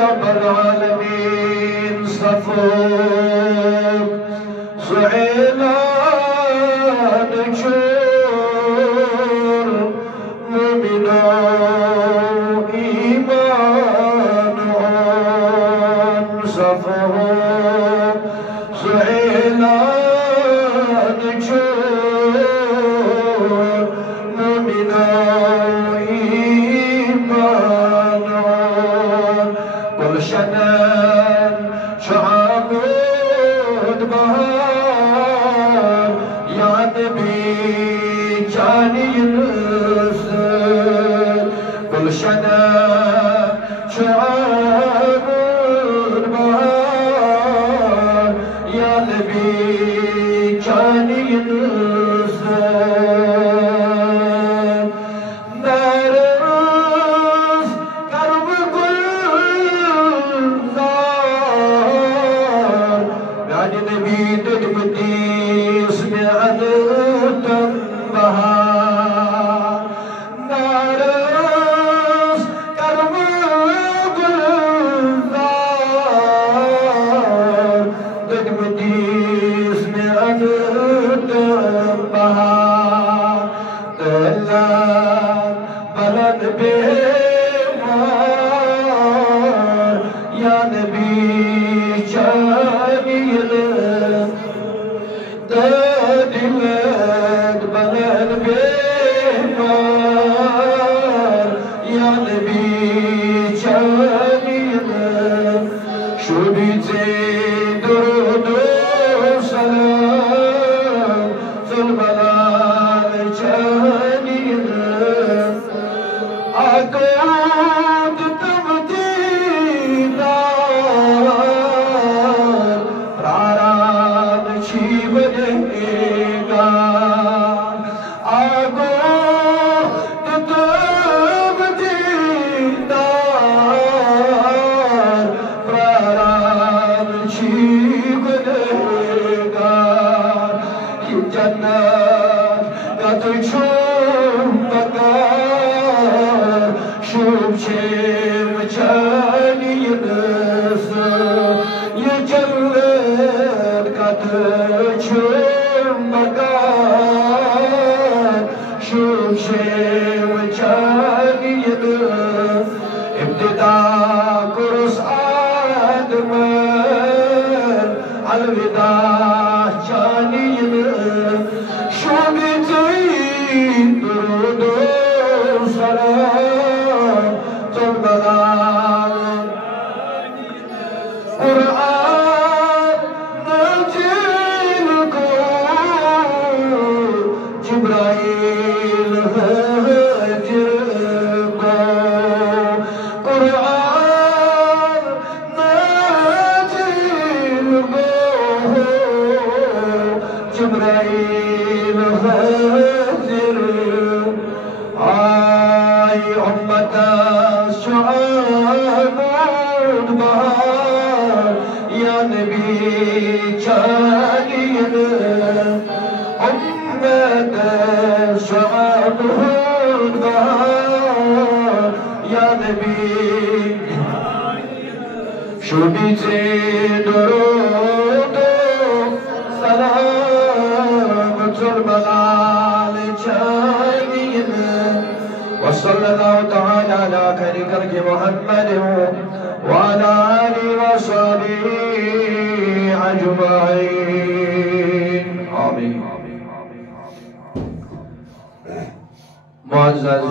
Rubble आलमीन सफूक सुएलान चोर मुमिनो ईमान on सफूक सुएलान चोर मुमिनो ईमान on गुलशनन शाबुद बहार या नबी जानी नुसरत गुलशनन शाबुद बहार या नबी जानी नुसरत नरस कर्म गुलजार यानी नबी तुझमती उसमें अनतम बहार नरस कर्म गुलजार तुझमती उसमें अनतम बहार तला बलद बेमार या नबी चाहिए दिलद बलद बेमार या नबी चाहिए शुभी से दुरूद सलाम सुलबलाल चाहिए आगोद तब दीदार प्रारान जीवनेगा आगोद तब दीदार प्रारान जीवनेगा ये जन्नत का तुझो मकार शुभ शेम चाहिए ये जन्नत का तुझो मकार शुभ शेम चाहिए इब्तिदा कुरुस आदम अलविदा चाहिए शुभी दुरूद सलाम सुलबलाल कुरान नजील को जिब्राइल हाजिर को कुरान नजील को जिब्राइल हाजिर आई उम्मत शुआबुद बहार या नबी चाहिए उम्मत शुआबुद बहार या नबी शुभी से दुरूद सलाम सुलबलाल चाहिए वसल्लल्लाहु तआला अला खैर खल्क़ि मुहम्मद व अला आलिहि व सहबिहि अजमईन आमीन। मुअज़्ज़ज़